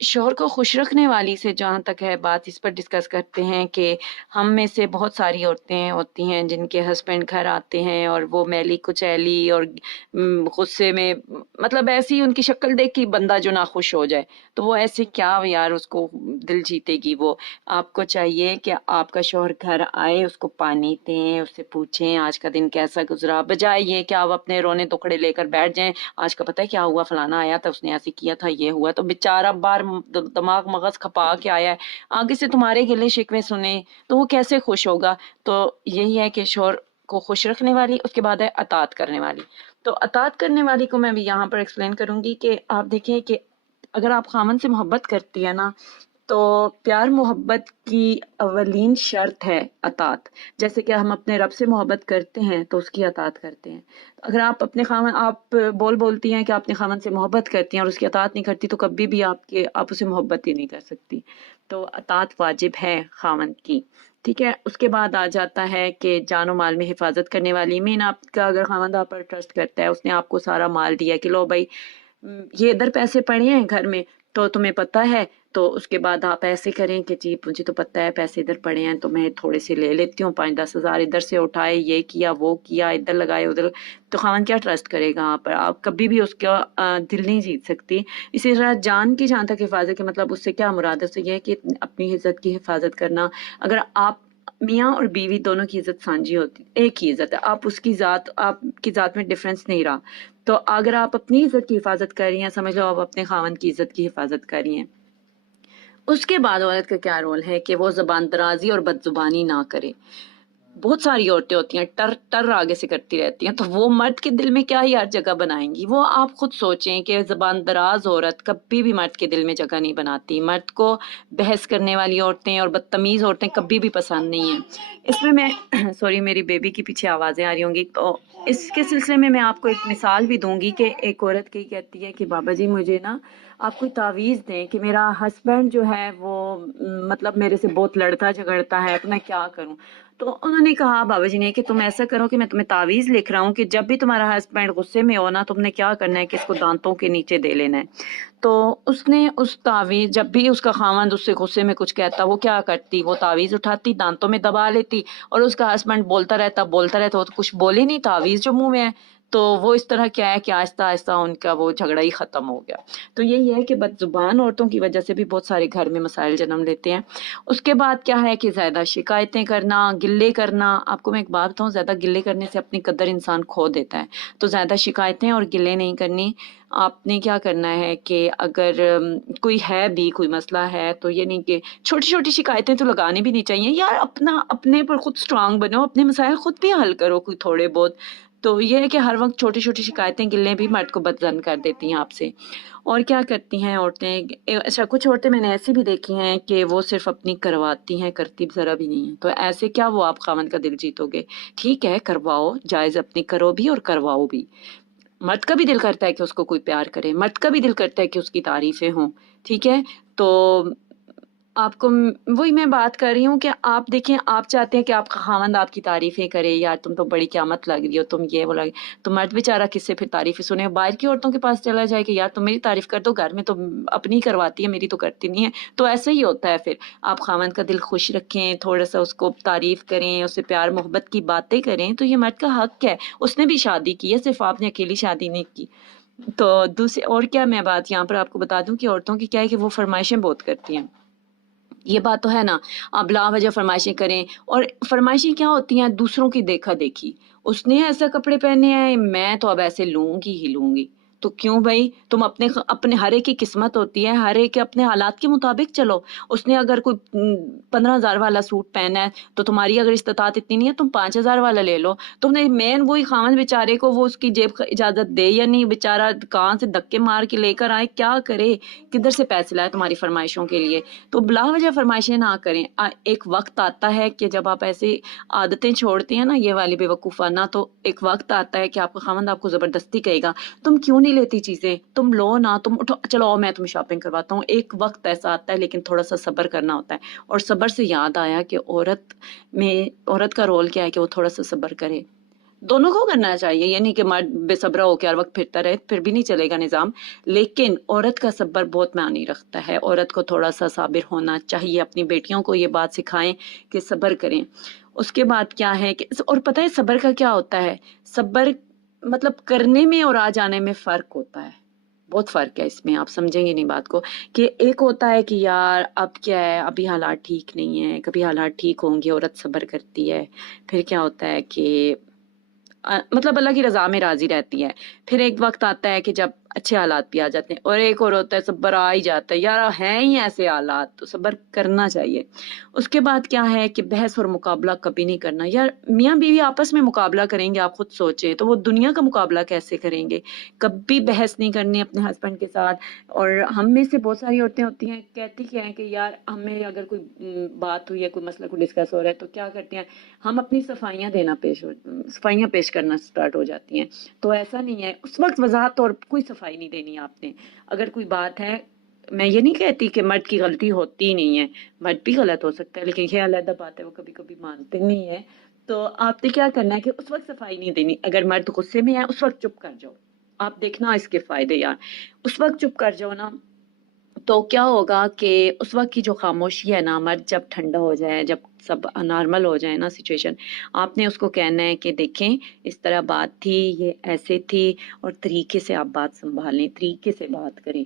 شوہر کو خوش رکھنے والی سے جہاں تک ہے بات، اس پر ڈسکس کرتے ہیں کہ ہم میں سے بہت ساری عورتیں ہوتی ہیں جن کے ہسبینڈ گھر آتے ہیں اور وہ میلی کچیلی اور غصے میں، مطلب ایسی ان کی شکل دیکھ کے بندہ جو ناخوش ہو جائے، تو وہ ایسے کیا یار اس کو دل جیتے گی وہ. آپ کو چاہیے کہ آپ کا شوہر گھر آئے، اس کو پانی دیں، اس سے پوچھیں آج کا دن کیسا گزرا، بجائے یہ کہ آپ اپنے رونے دکھڑے لے کر بیٹھ جائیں. آج کا پتہ ہے کیا ہوا، فلانا آیا تھا، اس نے ایسے کیا تھا، یہ ہوا. تو بیچارہ بار دماغ مغز کھپا کے آیا ہے، آگے سے تمہارے گلے شکوے سنے تو وہ کیسے خوش ہوگا. تو یہی ہے کہ شوہر کو خوش رکھنے والی. اس کے بعد ہے اطاعت کرنے والی. تو اطاعت کرنے والی کو میں بھی یہاں پر ایکسپلین کروں گی کہ آپ دیکھیں کہ اگر آپ خامن سے محبت کرتی ہے نا، تو پیار محبت کی اولین شرط ہے اطاعت. جیسے کہ ہم اپنے رب سے محبت کرتے ہیں تو اس کی اطاعت کرتے ہیں. اگر آپ اپنے خامن، آپ بولتی ہیں کہ آپ اپنے خامن سے محبت کرتی ہیں اور اس کی اطاعت نہیں کرتی، تو کبھی بھی آپ اسے محبت ہی نہیں کر سکتی. تو اطاعت واجب ہے خامن کی. ٹھیک ہے. اس کے بعد آ جاتا ہے کہ جان و مال میں حفاظت کرنے والی. مین آپ کا اگر خامن آپ پر ٹرسٹ کرتا ہے، اس نے آپ کو سارا مال دیا کہ لو بھائی یہ ادھر پیسے پڑے ہیں گھر میں تو تمہیں پتہ ہے، تو اس کے بعد آپ ایسے کریں کہ جی مجھے تو پتہ ہے پیسے ادھر پڑے ہیں تو میں تھوڑے سے لے لیتی ہوں، 5-10 ہزار ادھر سے اٹھائے، یہ کیا وہ کیا، ادھر لگائے ادھر. تو خاوند کیا ٹرسٹ کرے گا آپ پر؟ آپ کبھی بھی اس کا دل نہیں جیت سکتی. اسی طرح جان کی جہاں تک حفاظت کے مطلب اس سے کیا مراد ہے، اس سے یہ ہے کہ اپنی عزت کی حفاظت کرنا. اگر آپ میاں اور بیوی دونوں کی عزت سانجی ہوتی، ایک ہی عزت ہے، آپ کی ذات میں ڈفرینس نہیں رہا، تو اگر آپ اپنی عزت کی حفاظت کر رہی ہیں، سمجھ لو آپ اپنے خاوند کی عزت کی حفاظت کر رہی ہیں. اس کے بعد عورت کا کیا رول ہے کہ وہ زبان درازی اور بد زبانی نہ کرے. بہت ساری عورتیں ہوتی ہیں ٹر ٹر آگے سے کرتی رہتی ہیں، تو وہ مرد کے دل میں کیا ہی یار جگہ بنائیں گی. وہ آپ خود سوچیں کہ زبان دراز عورت کبھی بھی مرد کے دل میں جگہ نہیں بناتی. مرد کو بحث کرنے والی عورتیں اور بدتمیز عورتیں کبھی بھی پسند نہیں ہیں. اس میں سوری میری بیبی کی پیچھے آوازیں آ رہی ہوں گی، تو اس کے سلسلے میں آپ کو ایک مثال بھی دوں گی کہ ایک عورت کی کہتی ہے کہ بابا جی مجھے نا آپ کوئی تعویذ دیں کہ میرا ہسبینڈ جو ہے وہ مطلب میرے سے بہت لڑتا جھگڑتا ہے، تو میں کیا کروں. تو انہوں نے کہا بابا جی نے کہ تم ایسا کرو کہ میں تمہیں تعویذ لکھ رہا ہوں کہ جب بھی تمہارا ہسبینڈ غصے میں ہو نا، تم نے کیا کرنا ہے کہ اس کو دانتوں کے نیچے دے لینا ہے. تو اس نے اس تعویذ، جب بھی اس کا خاوند اس سے غصے میں کچھ کہتا وہ کیا کرتی، وہ تعویذ اٹھاتی دانتوں میں دبا لیتی، اور اس کا ہسبینڈ بولتا رہتا وہ تو کچھ بولے نہیں، تعویذ جو منہ میں ہے. تو وہ اس طرح کیا ہے کہ آہستہ آہستہ ان کا وہ جھگڑا ہی ختم ہو گیا. تو یہی ہے کہ بد زبان عورتوں کی وجہ سے بھی بہت سارے گھر میں مسائل جنم لیتے ہیں. اس کے بعد کیا ہے کہ زیادہ شکایتیں کرنا، گلے کرنا. آپ کو میں ایک بات بتاؤں، زیادہ گلے کرنے سے اپنی قدر انسان کھو دیتا ہے. تو زیادہ شکایتیں اور گلے نہیں کرنی. آپ نے کیا کرنا ہے کہ اگر کوئی ہے بھی کوئی مسئلہ ہے تو یہ نہیں کہ چھوٹی چھوٹی شکایتیں تو لگانی بھی نہیں چاہیے یار. اپنے پر خود سٹرونگ بنو، اپنے مسائل خود بھی حل کرو کوئی تھوڑے بہت. تو یہ ہے کہ ہر وقت چھوٹی چھوٹی شکایتیں گلیں بھی مرد کو بدزن کر دیتی ہیں آپ سے. اور کیا کرتی ہیں عورتیں، اچھا کچھ عورتیں میں نے ایسی بھی دیکھی ہیں کہ وہ صرف اپنی کرواتی ہیں، کرتی ذرا بھی نہیں ہے. تو ایسے کیا وہ آپ خاوند کا دل جیتو گے؟ ٹھیک ہے کرواؤ، جائز اپنی کرو بھی اور کرواؤ بھی. مرد کا بھی دل کرتا ہے کہ اس کو کوئی پیار کرے، مرد کا بھی دل کرتا ہے کہ اس کی تعریفیں ہوں. ٹھیک ہے. تو آپ کو وہی میں بات کر رہی ہوں کہ آپ دیکھیں، آپ چاہتے ہیں کہ آپ کا خاوند آپ کی تعریفیں کرے، یار تم تو بڑی قیامت لگ رہی ہو، تم یہ بولا. تو مرد بیچارہ کس سے پھر تعریفیں سنے؟ باہر کی عورتوں کے پاس چلا جائے کہ یار تم میری تعریف کر دو، گھر میں تو اپنی کرواتی ہے، میری تو کرتی نہیں ہے. تو ایسا ہی ہوتا ہے. پھر آپ خاوند کا دل خوش رکھیں، تھوڑا سا اس کو تعریف کریں، اس سے پیار محبت کی باتیں کریں. تو یہ مرد کا حق ہے، اس نے بھی شادی کی ہے، صرف آپ نے اکیلی شادی نہیں کی. تو دوسری اور کیا میں بات یہاں پر آپ کو بتا دوں کہ عورتوں کی کیا ہے کہ وہ فرمائشیں بہت کرتی ہیں. یہ بات تو ہے نا، آپ لا وجہ فرمائشیں کریں. اور فرمائشیں کیا ہوتی ہیں؟ دوسروں کی دیکھا دیکھی. اس نے ایسا کپڑے پہنے ہیں، میں تو اب ایسے لوں گی ہی لوں گی. تو کیوں بھائی؟ تم اپنے ہر ایک کی قسمت ہوتی ہے، ہر ایک کے اپنے حالات کے مطابق چلو. اس نے اگر کوئی 15,000 والا سوٹ پہنا ہے تو تمہاری اگر استطاعت اتنی نہیں ہے، تم 5,000 والا لے لو. تم نے مین وہی خاوند بیچارے کو وہ اس کی جیب اجازت دے یا نہیں، بیچارہ کہاں سے دھکے مار کے لے کر آئے، کیا کرے، کدھر سے پیسے لائے تمہاری فرمائشوں کے لیے. تو بلا وجہ فرمائشیں نہ کریں. ایک وقت آتا ہے کہ جب آپ ایسی عادتیں چھوڑتے ہیں نا، یہ والی بے وقوفانہ، تو ایک وقت آتا ہے کہ آپ کا خاوند آپ کو زبردستی کہے گا تم کیوں نہیں لیتی چیزیں، تم لو نا، تم اٹھو، چلو میں تمہیں شاپنگ کرواتا ہوں. ایک وقت ایسا آتا ہے، لیکن تھوڑا سا صبر کرنا ہوتا ہے. اور صبر سے یاد آیا کہ عورت کا رول کیا ہے کہ وہ تھوڑا سا صبر کرے. دونوں کو کرنا چاہیے، یہ نہیں کہ مرد بے صبر ہو کے ہر وقت پھرتا رہے، پھر بھی نہیں چلے گا نظام. لیکن عورت کا صبر بہت معنی رکھتا ہے، عورت کو تھوڑا سا صابر ہونا چاہیے. اپنی بیٹیوں کو یہ بات سکھائیں کہ صبر کریں. اس کے بعد کیا ہے کہ اور پتہ ہے صبر کا کیا ہوتا ہے، صبر مطلب کرنے میں اور آ جانے میں فرق ہوتا ہے، بہت فرق ہے اس میں. آپ سمجھیں گے نہیں بات کو، کہ ایک ہوتا ہے کہ یار اب کیا ہے، ابھی حالات ٹھیک نہیں ہیں، کبھی حالات ٹھیک ہوں گے، عورت صبر کرتی ہے. پھر کیا ہوتا ہے کہ مطلب اللہ کی رضا میں راضی رہتی ہے. پھر ایک وقت آتا ہے کہ جب اچھے حالات بھی آ جاتے ہیں، اور ایک اور ہوتا ہے صبر آ ہی جاتا ہے، یار ہیں ہی ایسے حالات تو صبر کرنا چاہیے. اس کے بعد کیا ہے کہ بحث اور مقابلہ کبھی نہیں کرنا. یار میاں بیوی آپس میں مقابلہ کریں گے، آپ خود سوچیں تو وہ دنیا کا مقابلہ کیسے کریں گے. کبھی بحث نہیں کرنی اپنے ہسبینڈ کے ساتھ. اور ہم میں سے بہت ساری عورتیں ہوتی ہیں کہتی کیا ہیں کہ یار ہمیں اگر کوئی بات ہوئی ہے، کوئی مسئلہ کو ڈسکس ہو رہا ہے تو کیا کرتے ہیں ہم اپنی صفائیاں پیش کرنا سٹارٹ ہو جاتی ہیں. تو ایسا نہیں ہے، اس وقت وضاحت اور کوئی صفائی نہیں دینی آپ نے. اگر کوئی بات ہے، میں یہ نہیں کہتی کہ مرد کی غلطی ہوتی نہیں ہے، مرد بھی غلط ہو سکتا ہے، لیکن یہ علیحدہ بات ہے، وہ کبھی کبھی مانتے نہیں ہے. تو آپ نے کیا کرنا ہے کہ اس وقت صفائی نہیں دینی. اگر مرد غصے میں ہے اس وقت چپ کر جاؤ. آپ دیکھنا اس کے فائدے یار، اس وقت چپ کر جاؤ نا، تو کیا ہوگا کہ اس وقت کی جو خاموشی ہے نا، مرد جب ٹھنڈا ہو جائے، جب سب نارمل ہو جائے نا سچویشن، آپ نے اس کو کہنا ہے کہ دیکھیں اس طرح بات تھی، یہ ایسے تھی، اور طریقے سے آپ بات سنبھالیں، طریقے سے بات کریں.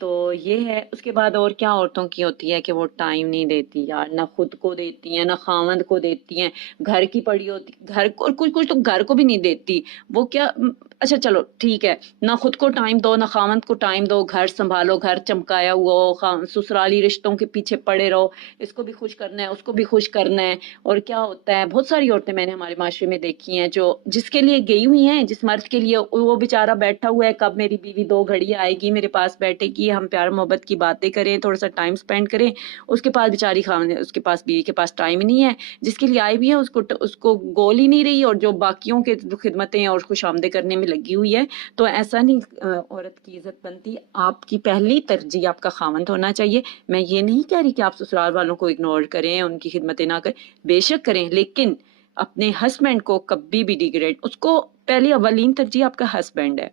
تو یہ ہے. اس کے بعد اور کیا عورتوں کی ہوتی ہے کہ وہ ٹائم نہیں دیتی یار، نہ خود کو دیتی ہیں نہ خاوند کو دیتی ہیں. گھر کی پڑی ہوتی، گھر کو، اور کچھ تو گھر کو بھی نہیں دیتی. وہ کیا، اچھا چلو ٹھیک ہے، نہ خود کو ٹائم دو نہ خاوند کو ٹائم دو، گھر سنبھالو، گھر چمکایا ہوا ہو، سسرالی رشتوں کے پیچھے پڑے رہو، اس کو بھی خوش کرنا ہے اس کو بھی خوش کرنا ہے. اور کیا ہوتا ہے، بہت ساری عورتیں میں نے ہمارے معاشرے میں دیکھی ہیں جو جس کے لیے گئی ہوئی ہیں، جس مرد کے لیے وہ بیچارہ بیٹھا ہوا ہے، کب میری بیوی 2 گھڑی آئے گی میرے پاس بیٹھے گی، ہم پیار محبت کی باتیں کریں، تھوڑا سا ٹائم سپینڈ کریں. اس کے پاس بیچاری خاوند، اس کے پاس بیوی کے پاس ٹائم نہیں ہے. جس کے لیے آئی بھی ہے اس کو گول ہی نہیں رہی، اور جو باقیوں کے خدمتیں اور خوش آمدیں کرنے میں لگی ہوئی ہے. تو ایسا نہیں عورت کی عزت بنتی. آپ کی پہلی ترجیح آپ کا خاوند ہونا چاہیے. میں یہ نہیں کہہ رہی کہ آپ سسرال والوں کو اگنور کریں، ان کی خدمتیں نہ کریں، بے شک کریں، لیکن اپنے ہسبینڈ کو کبھی بھی ڈیگریڈ، اس کو پہلی اولین ترجیح آپ کا ہسبینڈ ہے،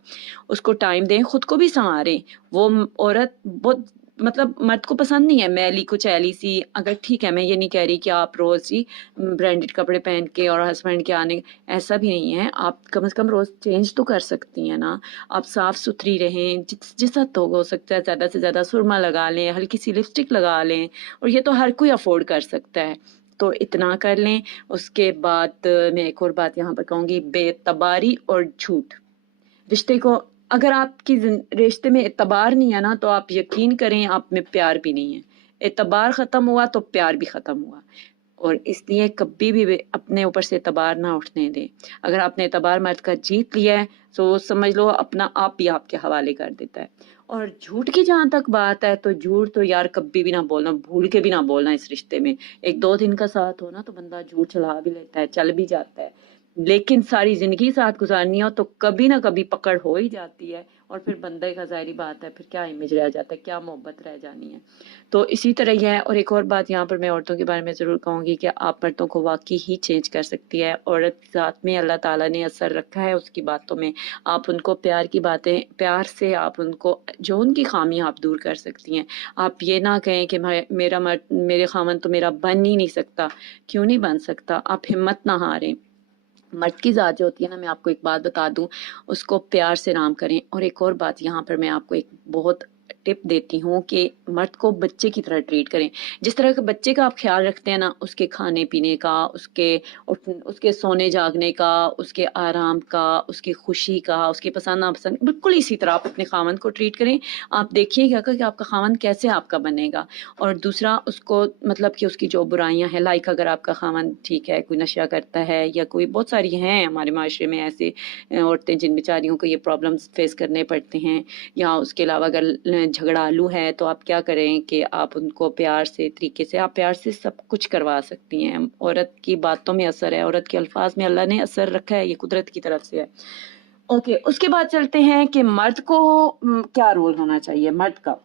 اس کو ٹائم دیں، خود کو بھی سنواریں. وہ عورت بہت مطلب مرد کو پسند نہیں ہے میلی کچھ ایلی سی. اگر ٹھیک ہے، میں یہ نہیں کہہ رہی کہ آپ روز ہی برانڈڈ کپڑے پہن کے اور ہسبینڈ کے آنے، ایسا بھی نہیں ہے. آپ کم از کم روز چینج تو کر سکتی ہیں نا. آپ صاف ستھری رہیں، جس حد ہو سکتا ہے زیادہ سے زیادہ سرما لگا لیں، ہلکی سی لپسٹک لگا لیں، اور یہ تو ہر کوئی افورڈ کر سکتا ہے، تو اتنا کر لیں. اس کے بعد میں ایک اور بات یہاں پر کہوں گی، بے اعتباری اور جھوٹ. رشتے کو، اگر آپ کی رشتے میں اعتبار نہیں ہے نا، تو آپ یقین کریں آپ میں پیار بھی نہیں ہے. اعتبار ختم ہوا تو پیار بھی ختم ہوا. اور اس لیے کبھی بھی اپنے اوپر سے اعتبار نہ اٹھنے دیں. اگر آپ نے اعتبار مرد کا جیت لیا ہے تو سمجھ لو اپنا آپ بھی آپ کے حوالے کر دیتا ہے. اور جھوٹ کی جہاں تک بات ہے، تو جھوٹ تو یار کبھی بھی نہ بولنا، بھول کے بھی نہ بولنا اس رشتے میں. 1-2 دن کا ساتھ ہونا تو بندہ جھوٹ چلا بھی لیتا ہے، چل بھی جاتا ہے، لیکن ساری زندگی ساتھ گزارنی ہو تو کبھی نہ کبھی پکڑ ہو ہی جاتی ہے. اور پھر بندے کا ظاہری بات ہے، پھر کیا امیج رہ جاتا ہے، کیا محبت رہ جانی ہے. تو اسی طرح یہ ہے. اور ایک اور بات یہاں پر میں عورتوں کے بارے میں ضرور کہوں گی کہ آپ مردوں کو واقعی ہی چینج کر سکتی ہے. عورت ذات میں اللہ تعالیٰ نے اثر رکھا ہے اس کی باتوں میں. آپ ان کو پیار کی باتیں، پیار سے آپ ان کو جو ان کی خامیاں آپ دور کر سکتی ہیں. آپ یہ نہ کہیں کہ میرا مرد، میرے خاوند تو میرا بن ہی نہیں سکتا. کیوں نہیں بن سکتا؟ آپ ہمت نہ ہاریں. مرد کی ذات جو ہوتی ہے نا، میں آپ کو ایک بات بتا دوں، اس کو پیار سے نام کریں. اور ایک اور بات یہاں پر میں آپ کو ایک بہت ٹپ دیتی ہوں کہ مرد کو بچے کی طرح ٹریٹ کریں. جس طرح کے بچے کا آپ خیال رکھتے ہیں نا، اس کے کھانے پینے کا، اس کے سونے جاگنے کا، اس کے آرام کا، اس کی خوشی کا، اس کی پسند ناپسند، بالکل اسی طرح آپ اپنے خاوند کو ٹریٹ کریں. آپ دیکھیے گا کہ آپ کا خاوند کیسے آپ کا بنے گا. اور دوسرا، اس کو مطلب کہ اس کی جو برائیاں ہیں، لائک اگر آپ کا خاوند ٹھیک ہے کوئی نشہ کرتا ہے، یا کوئی، بہت ساری ہیں ہمارے معاشرے میں ایسے عورتیں جن بیچاریوں کو یہ پرابلمس فیس کرنے پڑتے ہیں. یا اس کے علاوہ اگر جھگڑالو ہے تو آپ کیا کریں کہ آپ ان کو پیار سے، طریقے سے، آپ پیار سے سب کچھ کروا سکتی ہیں. عورت کی باتوں میں اثر ہے، عورت کے الفاظ میں اللہ نے اثر رکھا ہے، یہ قدرت کی طرف سے ہے. اوکے، اس کے بعد چلتے ہیں کہ مرد کو کیا رول ہونا چاہیے. مرد کا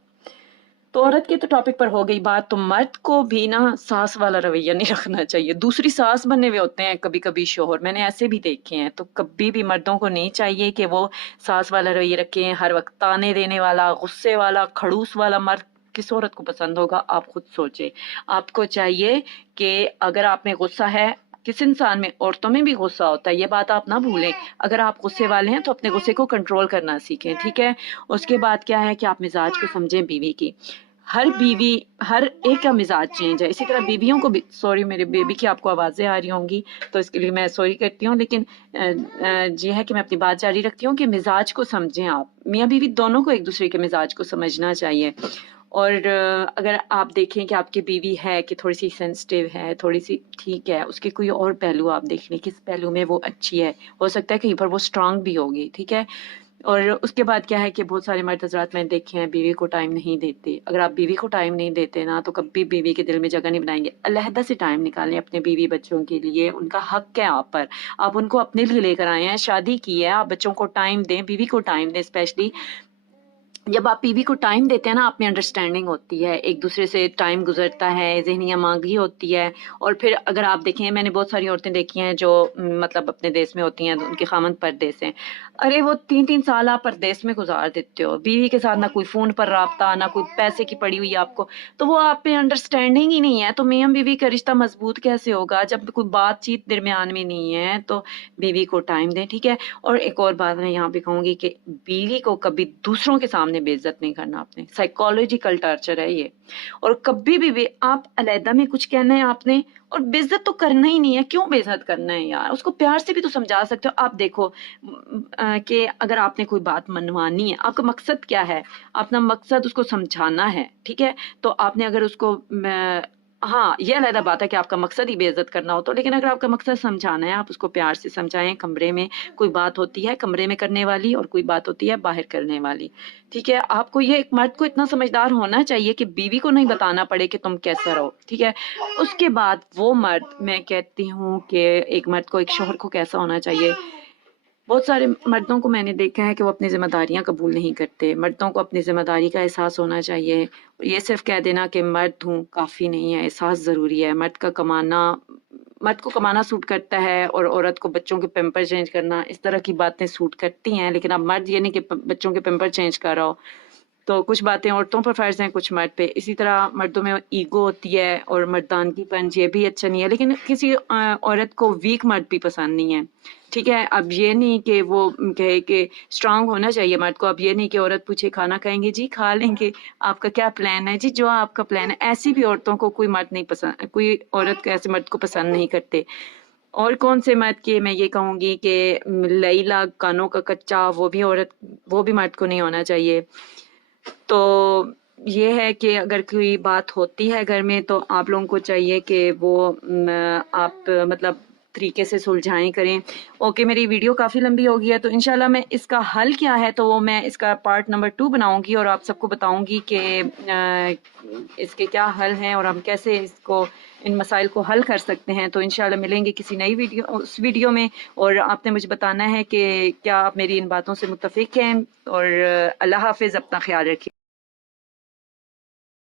تو عورت کے تو ٹاپک پر ہو گئی بات، تو مرد کو بھی نا ساس والا رویہ نہیں رکھنا چاہیے، دوسری ساس بننے ہوئے ہوتے ہیں کبھی کبھی شوہر، میں نے ایسے بھی دیکھے ہیں، تو کبھی بھی مردوں کو نہیں چاہیے کہ وہ ساس والا رویہ رکھیں، ہر وقت تانے دینے والا، غصے والا، کھڑوس والا مرد کس عورت کو پسند ہوگا؟ آپ خود سوچیں۔ آپ کو چاہیے کہ اگر آپ میں غصہ ہے، کس انسان میں، عورتوں میں بھی غصہ ہوتا ہے، یہ بات آپ نہ بھولیں، اگر آپ غصے والے ہیں تو اپنے غصے کو کنٹرول کرنا سیکھیں، ٹھیک ہے؟ اس کے بعد کیا ہے کہ آپ مزاج کو سمجھیں بیوی کی، ہر بیوی، ہر ایک کا مزاج چینج ہے، اسی طرح بیویوں کو بھی، سوری میرے بیبی کی آپ کو آوازیں آ رہی ہوں گی تو اس کے لیے میں سوری کرتی ہوں، لیکن یہ ہے کہ میں اپنی بات جاری رکھتی ہوں کہ مزاج کو سمجھیں، آپ میاں بیوی دونوں کو ایک دوسرے کے مزاج کو سمجھنا چاہیے۔ اور اگر آپ دیکھیں کہ آپ کی بیوی ہے کہ تھوڑی سی سینسٹیو ہے، تھوڑی سی ٹھیک ہے، اس کے کوئی اور پہلو آپ دیکھ لیں، کس پہلو میں وہ اچھی ہے، ہو سکتا ہے کہیں پر وہ اسٹرانگ بھی ہوگی، ٹھیک ہے؟ اور اس کے بعد کیا ہے کہ بہت سارے مرد حضرات میں نے دیکھے ہیں بیوی کو ٹائم نہیں دیتے، اگر آپ بیوی کو ٹائم نہیں دیتے نا تو کبھی بیوی کے دل میں جگہ نہیں بنائیں گے، علیحدہ سے ٹائم نکالیں اپنے بیوی بچوں کے لیے، ان کا حق ہے آپ پر، آپ ان کو اپنے لیے لے کر آئے ہیں، شادی کی ہے، آپ بچوں کو ٹائم دیں، بیوی کو ٹائم دیں، اسپیشلی جب آپ بیوی کو ٹائم دیتے ہیں نا، آپ میں انڈرسٹینڈنگ ہوتی ہے، ایک دوسرے سے ٹائم گزرتا ہے، ذہنی آمادگی ہوتی ہے۔ اور پھر اگر آپ دیکھیں، میں نے بہت ساری عورتیں دیکھی ہیں جو مطلب اپنے دیس میں ہوتی ہیں، ان کے خامند پردیس ہیں، ارے وہ 3 3 سال آپ پردیس میں گزار دیتے ہو، بیوی کے ساتھ نہ کوئی فون پر رابطہ، نہ کوئی پیسے کی پڑی ہوئی آپ کو، تو وہ آپ پہ انڈرسٹینڈنگ ہی نہیں ہے، تو میاں بیوی کا رشتہ مضبوط کیسے ہوگا جب کوئی بات چیت درمیان میں نہیں ہے؟ تو بیوی کو ٹائم دیں، ٹھیک ہے؟ اور ایک اور بات میں یہاں پہ کہوں گی کہ بیوی کو کبھی دوسروں کے سامنے بے عزت نہیں کرنا، اپنے سائیکولوجیکل ٹارچر ہے یہ، اور کبھی بھی آپ علیحدہ میں کچھ کہنا ہے آپ نے، اور بے عزت تو کرنا ہی نہیں ہے، کیوں بے عزت کرنا ہے یار؟ اس کو پیار سے بھی تو سمجھا سکتے ہو۔ آپ دیکھو کہ اگر آپ نے کوئی بات منوانی ہے، آپ کا مقصد کیا ہے؟ اپنا مقصد اس کو سمجھانا ہے، ٹھیک ہے؟ تو آپ نے اگر اس کو ہاں یہ علیحدہ بات ہے کہ آپ کا مقصد ہی بے عزت کرنا ہو تو، لیکن اگر آپ کا مقصد سمجھانا ہے، آپ اس کو پیار سے سمجھائیں، کمرے میں کوئی بات ہوتی ہے کمرے میں کرنے والی، اور کوئی بات ہوتی ہے باہر کرنے والی، ٹھیک ہے؟ آپ کو یہ، ایک مرد کو اتنا سمجھدار ہونا چاہیے کہ بیوی کو نہیں بتانا پڑے کہ تم کیسا رہو، ٹھیک ہے؟ اس کے بعد وہ مرد، میں کہتی ہوں کہ ایک مرد کو، ایک شوہر کو کیسا ہونا چاہیے، بہت سارے مردوں کو میں نے دیکھا ہے کہ وہ اپنی ذمہ داریاں قبول نہیں کرتے، مردوں کو اپنی ذمہ داری کا احساس ہونا چاہیے، یہ صرف کہہ دینا کہ مرد ہوں کافی نہیں ہے، احساس ضروری ہے، مرد کو کمانا سوٹ کرتا ہے، اور عورت کو بچوں کے پیمپر چینج کرنا، اس طرح کی باتیں سوٹ کرتی ہیں، لیکن اب مرد یہ نہیں کہ بچوں کے پیمپر چینج کر رہا ہو، تو کچھ باتیں عورتوں پر فرض ہیں، کچھ مرد پہ، اسی طرح مردوں میں ایگو ہوتی ہے اور مردانگی پن، یہ بھی اچھا نہیں ہے، لیکن کسی عورت کو ویک مرد بھی پسند نہیں ہے، ٹھیک ہے؟ اب یہ نہیں کہ وہ کہے کہ اسٹرانگ ہونا چاہیے مرد کو، اب یہ نہیں کہ عورت پوچھے کھانا کھائیں گے جی، کھا لیں گے، آپ کا کیا پلان ہے جی، جو آپ کا پلان ہے، ایسی بھی عورتوں کو کوئی مرد نہیں پسند، کوئی عورت ایسے مرد کو پسند نہیں کرتے۔ اور کون سے مرد کے میں یہ کہوں گی کہ لیلا کانوں کا کچا، وہ بھی عورت، وہ بھی مرد کو نہیں ہونا چاہیے۔ تو یہ ہے کہ اگر کوئی بات ہوتی ہے گھر میں تو آپ لوگوں کو چاہیے کہ وہ آپ مطلب طریقے سے سلجھائیں کریں۔ اوکے، میری ویڈیو کافی لمبی ہو گئی ہے، تو انشاءاللہ میں اس کا حل کیا ہے تو وہ میں اس کا پارٹ نمبر 2 بناؤں گی، اور آپ سب کو بتاؤں گی کہ اس کے کیا حل ہیں اور ہم کیسے اس کو، ان مسائل کو حل کر سکتے ہیں۔ تو انشاءاللہ ملیں گے کسی نئی ویڈیو میں، اور آپ نے مجھے بتانا ہے کہ کیا آپ میری ان باتوں سے متفق ہیں، اور اللہ حافظ، اپنا خیال رکھیے۔